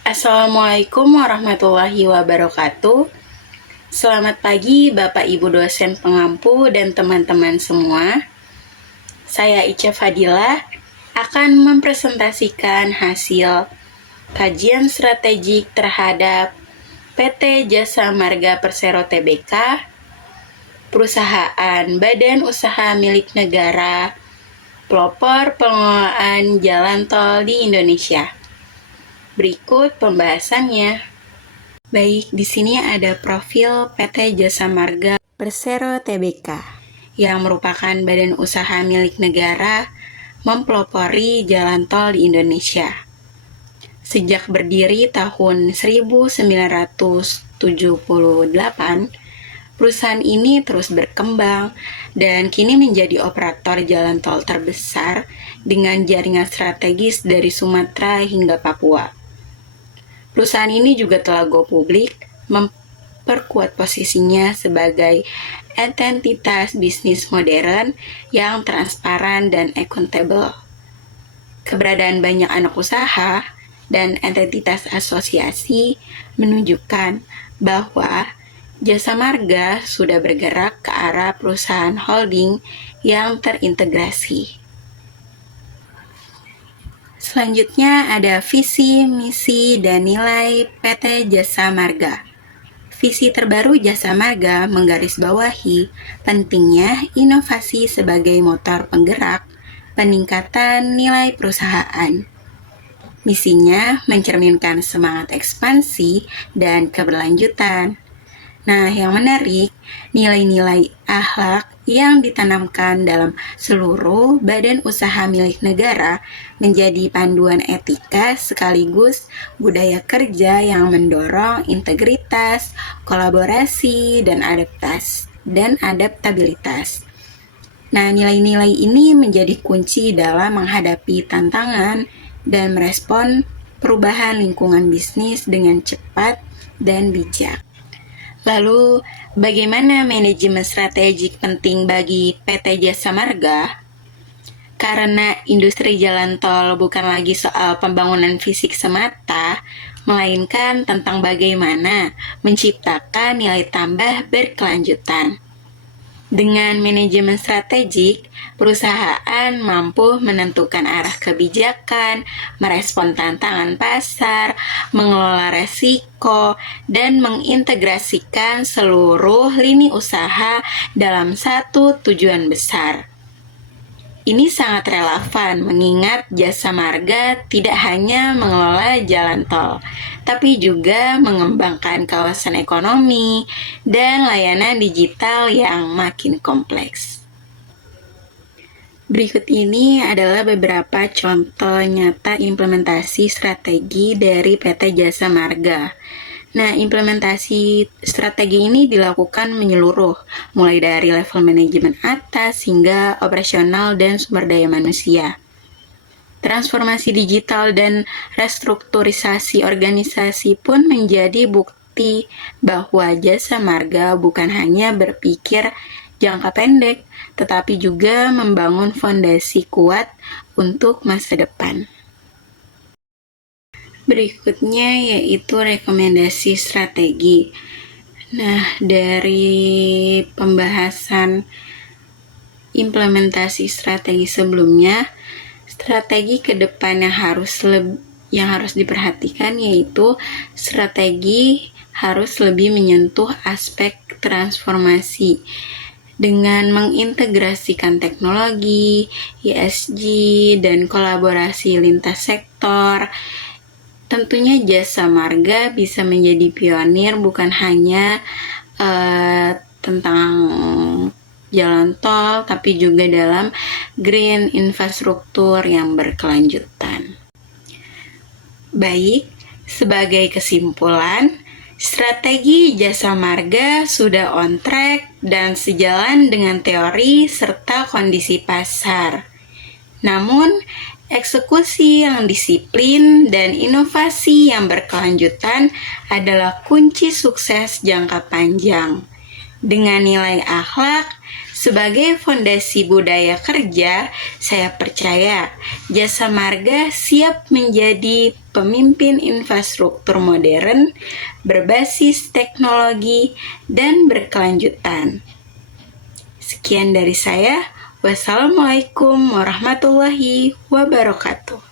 Assalamualaikum warahmatullahi wabarakatuh. Selamat pagi Bapak Ibu dosen pengampu dan teman-teman semua. Saya Ica Fadila akan mempresentasikan hasil kajian strategik terhadap PT Jasa Marga Persero Tbk, perusahaan badan usaha milik negara, pelopor pengelolaan jalan tol di Indonesia. Berikut pembahasannya. Baik, di sini ada profil PT Jasa Marga Persero Tbk yang merupakan badan usaha milik negara mempelopori jalan tol di Indonesia. Sejak berdiri tahun 1978, perusahaan ini terus berkembang dan kini menjadi operator jalan tol terbesar dengan jaringan strategis dari Sumatera hingga Papua. Perusahaan ini juga telah go publik, memperkuat posisinya sebagai entitas bisnis modern yang transparan dan akuntabel. Keberadaan banyak anak usaha dan entitas asosiasi menunjukkan bahwa Jasa Marga sudah bergerak ke arah perusahaan holding yang terintegrasi. Selanjutnya ada visi, misi, dan nilai PT Jasa Marga. Visi terbaru Jasa Marga menggarisbawahi pentingnya inovasi sebagai motor penggerak peningkatan nilai perusahaan. Misinya mencerminkan semangat ekspansi dan keberlanjutan. Nah, yang menarik, nilai-nilai akhlak yang ditanamkan dalam seluruh badan usaha milik negara menjadi panduan etika sekaligus budaya kerja yang mendorong integritas, kolaborasi, dan adaptabilitas. Nah, nilai-nilai ini menjadi kunci dalam menghadapi tantangan dan merespon perubahan lingkungan bisnis dengan cepat dan bijak. Lalu, bagaimana manajemen strategik penting bagi PT Jasa Marga? Karena industri jalan tol bukan lagi soal pembangunan fisik semata, melainkan tentang bagaimana menciptakan nilai tambah berkelanjutan. Dengan manajemen strategik, perusahaan mampu menentukan arah kebijakan, merespon tantangan pasar, mengelola resiko, dan mengintegrasikan seluruh lini usaha dalam satu tujuan besar. Ini sangat relevan mengingat Jasa Marga tidak hanya mengelola jalan tol, tapi juga mengembangkan kawasan ekonomi dan layanan digital yang makin kompleks. Berikut ini adalah beberapa contoh nyata implementasi strategi dari PT Jasa Marga. Nah, implementasi strategi ini dilakukan menyeluruh, mulai dari level manajemen atas hingga operasional dan sumber daya manusia. Transformasi digital dan restrukturisasi organisasi pun menjadi bukti bahwa Jasa Marga bukan hanya berpikir jangka pendek, tetapi juga membangun fondasi kuat untuk masa depan. Berikutnya yaitu rekomendasi strategi. Nah, dari pembahasan implementasi strategi sebelumnya, strategi ke depan yang harus diperhatikan yaitu strategi harus lebih menyentuh aspek transformasi dengan mengintegrasikan teknologi, ESG, dan kolaborasi lintas sektor. Tentunya Jasa Marga bisa menjadi pionir bukan hanya tentang jalan tol, tapi juga dalam green infrastruktur yang berkelanjutan. Baik, sebagai kesimpulan, strategi Jasa Marga sudah on track dan sejalan dengan teori serta kondisi pasar. Namun, eksekusi yang disiplin dan inovasi yang berkelanjutan adalah kunci sukses jangka panjang. Dengan nilai akhlak, Sebagai fondasi budaya kerja, saya percaya Jasa Marga siap menjadi pemimpin infrastruktur modern, berbasis teknologi, dan berkelanjutan. Sekian dari saya. Wassalamualaikum warahmatullahi wabarakatuh.